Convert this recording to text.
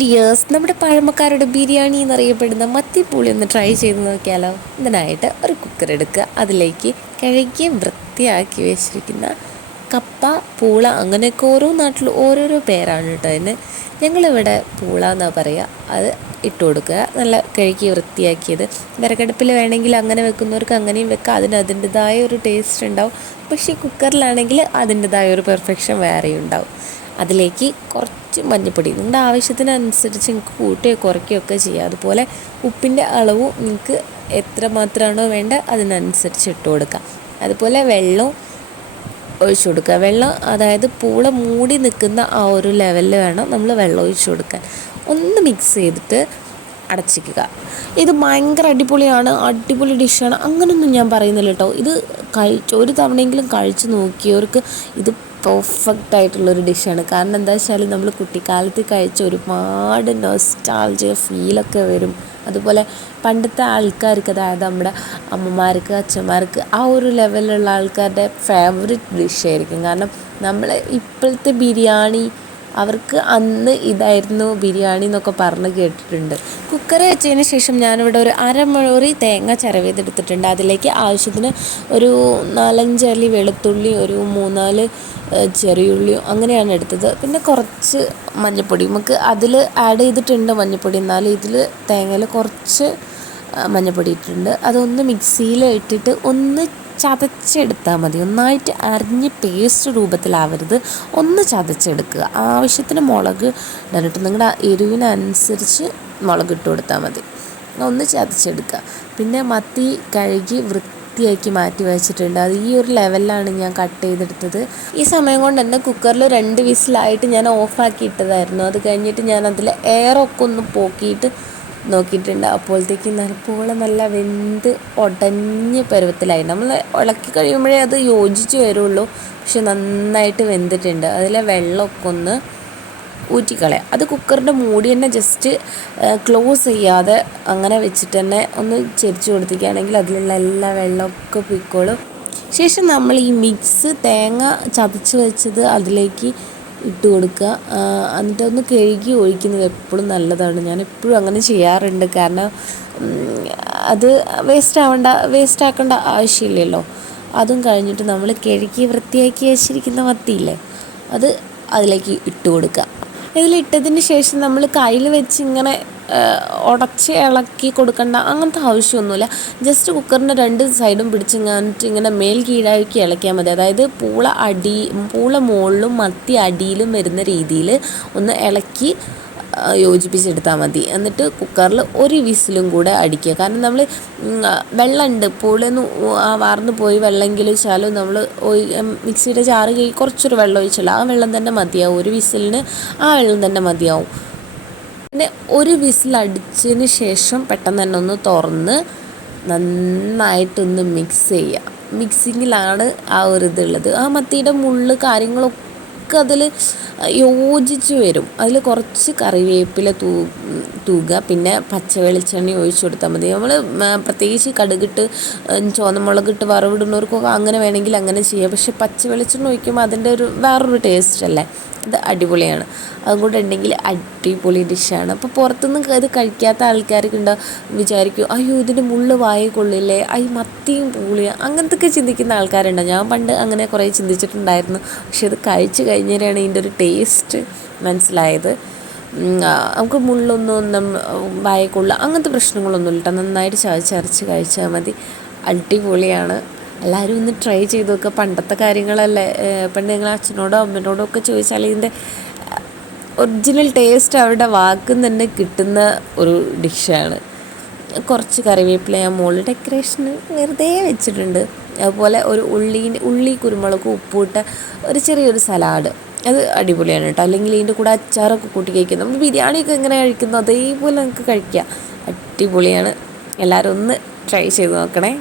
Dears, നമ്മുടെ പഴമക്കാരുടെ ബിരിയാണി എന്നറിയപ്പെടുന്ന മത്തിപ്പൂളി ഒന്ന് ട്രൈ ചെയ്ത് നോക്കിയാലോ. ഇതിനായിട്ട് ഒരു കുക്കർ എടുക്കുക, അതിലേക്ക് കഴുകി വൃത്തിയാക്കി വെച്ചിരിക്കുന്ന കപ്പ, പൂള, അങ്ങനെയൊക്കെ ഓരോ നാട്ടിൽ ഓരോരോ പേരാണ് കേട്ടോ അതിന്. ഞങ്ങളിവിടെ പൂള എന്നാണ് പറയുക. അത് ഇട്ട് കൊടുക്കുക, നല്ല കഴുകി വൃത്തിയാക്കിയത്. വിറകടുപ്പിൽ വേണമെങ്കിൽ അങ്ങനെ വെക്കുന്നവർക്ക് അങ്ങനെയും വെക്കാം, അതിൻ്റെതായ ഒരു ടേസ്റ്റ് ഉണ്ടാവും. പക്ഷേ കുക്കറിലാണെങ്കിൽ അതിൻ്റെതായ ഒരു പെർഫെക്ഷൻ വേറെയും ഉണ്ടാവും. അതിലേക്ക് കുറച്ച് മഞ്ഞൾപ്പൊടി നിങ്ങളുടെ ആവശ്യത്തിനനുസരിച്ച് നിങ്ങൾക്ക് കൂട്ടുകയോ കുറയ്ക്കുകയോ ഒക്കെ ചെയ്യാം. അതുപോലെ ഉപ്പിൻ്റെ അളവും നിങ്ങൾക്ക് എത്ര മാത്രമാണോ വേണ്ട അതിനനുസരിച്ച് ഇട്ട് കൊടുക്കാം. അതുപോലെ വെള്ളവും ഒഴിച്ചു കൊടുക്കുക. വെള്ളം അതായത് പൂള മൂടി നിൽക്കുന്ന ആ ഒരു ലെവലിൽ വേണം നമ്മൾ വെള്ളം ഒഴിച്ചു കൊടുക്കാൻ. ഒന്ന് മിക്സ് ചെയ്തിട്ട് അടച്ചിക്കുക. ഇത് ഭയങ്കര അടിപൊളി ഡിഷാണ്, അങ്ങനെയൊന്നും ഞാൻ പറയുന്നില്ല കേട്ടോ. ഇത് ഒരു തവണയെങ്കിലും കഴിച്ച് നോക്കിയവർക്ക് ഇത് പെർഫെക്റ്റ് ആയിട്ടുള്ളൊരു ഡിഷാണ്. കാരണം എന്താ വെച്ചാൽ നമ്മൾ കുട്ടിക്കാലത്ത് കഴിച്ച ഒരുപാട് നൊസ്റ്റാൾജിയ ഫീലൊക്കെ വരും. അതുപോലെ പണ്ടത്തെ ആൾക്കാർക്ക്, അതായത് നമ്മുടെ അമ്മമാർക്ക്, അച്ഛന്മാർക്ക് ആ ഒരു ലെവലിലുള്ള ആൾക്കാരുടെ ഫേവറേറ്റ് ഡിഷായിരിക്കും. കാരണം നമ്മൾ ഇപ്പോഴത്തെ ബിരിയാണി അവർക്ക് അന്ന് ഇതായിരുന്നു ബിരിയാണി എന്നൊക്കെ പറഞ്ഞ് കേട്ടിട്ടുണ്ട്. കുക്കർ വെച്ചതിന് ശേഷം ഞാനിവിടെ ഒരു അരമുറി തേങ്ങ ചിരവിയതെടുത്തിട്ടുണ്ട്. അതിലേക്ക് ആവശ്യത്തിന് ഒരു 4-5 അല്ലി വെളുത്തുള്ളി, ഒരു 3-4 ചെറിയുള്ളിയോ അങ്ങനെയാണ് എടുത്തത്. പിന്നെ കുറച്ച് മഞ്ഞൾപ്പൊടി നമുക്ക് അതിൽ ആഡ് ചെയ്തിട്ടുണ്ട് മഞ്ഞൾപ്പൊടി, എന്നാലും ഇതിൽ തേങ്ങയിൽ കുറച്ച് മഞ്ഞൾപ്പൊടി ഇട്ടിട്ടുണ്ട്. അതൊന്ന് മിക്സിയിൽ ഇട്ടിട്ട് ഒന്ന് ചതച്ചെടുത്താൽ മതി. ഒന്നായിട്ട് അരിഞ്ഞ് പേസ്റ്റ് രൂപത്തിലാവരുത്, ഒന്ന് ചതച്ചെടുക്കുക. ആവശ്യത്തിന് മുളക് ഇടാനിട്ട് നിങ്ങളുടെ എരിവിനനുസരിച്ച് മുളക് ഇട്ട് കൊടുത്താൽ മതി. ഒന്ന് ചതച്ചെടുക്കുക. പിന്നെ മത്തി കഴുകി വൃത്തിയാക്കി മാറ്റി വെച്ചിട്ടുണ്ട്. അത് ഈ ഒരു ലെവലിലാണ് ഞാൻ കട്ട് ചെയ്തെടുത്തത്. ഈ സമയം കൊണ്ട് തന്നെ കുക്കറിൽ 2 വിസിലായിട്ട് ഞാൻ ഓഫാക്കി ഇട്ടതായിരുന്നു. അത് കഴിഞ്ഞിട്ട് ഞാൻ അതിൽ എയറൊക്കെ ഒന്ന് പോക്കിയിട്ട് നോക്കിയിട്ടുണ്ട്. അപ്പോഴത്തേക്ക് പൂള നല്ല വെന്ത് ഉടഞ്ഞ പരുവത്തിലായി. നമ്മൾ ഇളക്കി കഴിയുമ്പോഴേ അത് യോജിച്ച് വരുള്ളൂ. പക്ഷെ നന്നായിട്ട് വെന്തിട്ടുണ്ട്. അതിലെ വെള്ളമൊക്കെ ഒന്ന് ഊറ്റിക്കളയാം. അത് കുക്കറിൻ്റെ മൂടി തന്നെ ജസ്റ്റ് ക്ലോസ് ചെയ്യാതെ അങ്ങനെ വെച്ചിട്ട് തന്നെ ഒന്ന് ചെരിച്ച് കൊടുത്തിക്കുകയാണെങ്കിൽ അതിലുള്ള എല്ലാ വെള്ളമൊക്കെ പൊയ്ക്കോളും. ശേഷം നമ്മൾ ഈ മിക്സ് തേങ്ങ ചതച്ച് വെച്ചത് അതിലേക്ക് ഇട്ട് കൊടുക്കുക. എന്നിട്ട് ഒന്ന് കഴുകി ഒഴിക്കുന്നത് എപ്പോഴും നല്ലതാണ്. ഞാൻ എപ്പോഴും അങ്ങനെ ചെയ്യാറുണ്ട്. കാരണം അത് വേസ്റ്റ് ആക്കേണ്ട ആവശ്യമില്ലല്ലോ. അതും കഴിഞ്ഞിട്ട് നമ്മൾ കഴുകി വൃത്തിയാക്കി വെച്ചിരിക്കുന്ന മത്തിയില്ലേ, അത് അതിലേക്ക് ഇട്ട് കൊടുക്കുക. ഇതിലിട്ടതിന് ശേഷം നമ്മൾ കയ്യിൽ വെച്ച് ഇങ്ങനെ ഉടച്ച് ഇളക്കി കൊടുക്കേണ്ട അങ്ങനത്തെ ആവശ്യമൊന്നുമില്ല. ജസ്റ്റ് കുക്കറിൻ്റെ 2 സൈഡും പിടിച്ചിങ്ങാനിട്ട് ഇങ്ങനെ മേൽ കീഴാക്കി ഇളക്കിയാൽ മതി. അതായത് പൂള മുകളിലും മത്തി അടിയിലും വരുന്ന രീതിയിൽ ഒന്ന് ഇളക്കി യോജിപ്പിച്ചെടുത്താൽ മതി. എന്നിട്ട് കുക്കറിൽ 1 വിസിലും കൂടെ അടിക്കുക. കാരണം നമ്മൾ വെള്ളമുണ്ട്, പൂളൊന്ന് വാർന്ന് പോയി വെള്ളമെങ്കിലും വെച്ചാലും നമ്മൾ മിക്സിയുടെ ജാറ് കഴുകി കുറച്ചൊരു വെള്ളം ഒഴിച്ചല്ലോ, ആ വെള്ളം തന്നെ മതിയാവും. 1 വിസിലിന് ആ വെള്ളം തന്നെ മതിയാവും. പിന്നെ 1 വിസിൽ അടിച്ചതിന് ശേഷം പെട്ടെന്ന് തന്നെ ഒന്ന് തുറന്ന് നന്നായിട്ടൊന്ന് മിക്സ് ചെയ്യുക. മിക്സിങ്ങിലാണ് ആ ഒരു ഇതുള്ളത്. ആ മത്തിയുടെ മുള്ള് കാര്യങ്ങളൊക്കെ അതിൽ യോജിച്ച് വരും. അതിൽ കുറച്ച് കറിവേപ്പില തൂകുക. പിന്നെ പച്ച വെളിച്ചെണ്ണ ഒഴിച്ചു കൊടുത്താൽ മതി. നമ്മൾ പ്രത്യേകിച്ച് കടുകിട്ട് ചുവന്നമുളകിട്ട് വറവിടുന്നവർക്കൊക്കെ അങ്ങനെ വേണമെങ്കിൽ അങ്ങനെ ചെയ്യാം. പക്ഷെ പച്ച വെളിച്ചെണ്ണ ഒഴിക്കുമ്പോൾ അതിൻ്റെ വേറൊരു ടേസ്റ്റ് അല്ലേ, അത് അടിപൊളിയാണ്. അതും കൂടെ ഉണ്ടെങ്കിൽ അടിപൊളി ഡിഷാണ്. അപ്പോൾ പുറത്തുനിന്ന് ഇത് കഴിക്കാത്ത ആൾക്കാർക്ക് വിചാരിക്കും, അയ്യോ ഇതിൻ്റെ മുള്ള് വായ കൊള്ളില്ലേ, മത്തിയും പൂളിയും അങ്ങനത്തൊക്കെ ചിന്തിക്കുന്ന ആൾക്കാരുണ്ടോ. ഞാൻ പണ്ട് അങ്ങനെ കുറേ ചിന്തിച്ചിട്ടുണ്ടായിരുന്നു. പക്ഷെ ഇത് കഴിച്ച് കഴിഞ്ഞാലാണ് ഇതിൻ്റെ ഒരു ടേസ്റ്റ് മനസ്സിലായത്. നമുക്ക് മുള്ളൊന്നും വായ കൊള്ളുക അങ്ങനത്തെ പ്രശ്നങ്ങളൊന്നും ഇല്ല. നന്നായിട്ട് ചവച്ചരച്ച് കഴിച്ചാൽ മതി, അടിപൊളിയാണ്. എല്ലാവരും ഒന്ന് ട്രൈ ചെയ്ത് നോക്കുക. പണ്ടത്തെ കാര്യങ്ങളല്ലേ, പണ്ട് നിങ്ങൾ അച്ഛനോടോ അമ്മനോടോ ഒക്കെ ചോദിച്ചാൽ ഇതിൻ്റെ ഒറിജിനൽ ടേസ്റ്റ് അവരുടെ വാക്കിൽ തന്നെ കിട്ടുന്ന ഒരു ഡിഷാണ്. കുറച്ച് കറിവേപ്പില ഞാൻ മുകളിൽ ഡെക്കറേഷന് വെറുതെ വെച്ചിട്ടുണ്ട്. അതുപോലെ ഒരു ഉള്ളി കുരുമുളക് ഉപ്പിട്ട ഒരു ചെറിയൊരു സലാഡ്, അത് അടിപൊളിയാണ് കേട്ടോ. അല്ലെങ്കിൽ ഇതിൻ്റെ കൂടെ അച്ചാറൊക്കെ കൂട്ടി കഴിക്കുക. നമ്മൾ ബിരിയാണിയൊക്കെ എങ്ങനെ കഴിക്കുന്നു അതേപോലെ നമുക്ക് കഴിക്കാം, അടിപൊളിയാണ്. എല്ലാവരും ഒന്ന് ട്രൈ ചെയ്ത് നോക്കണേ.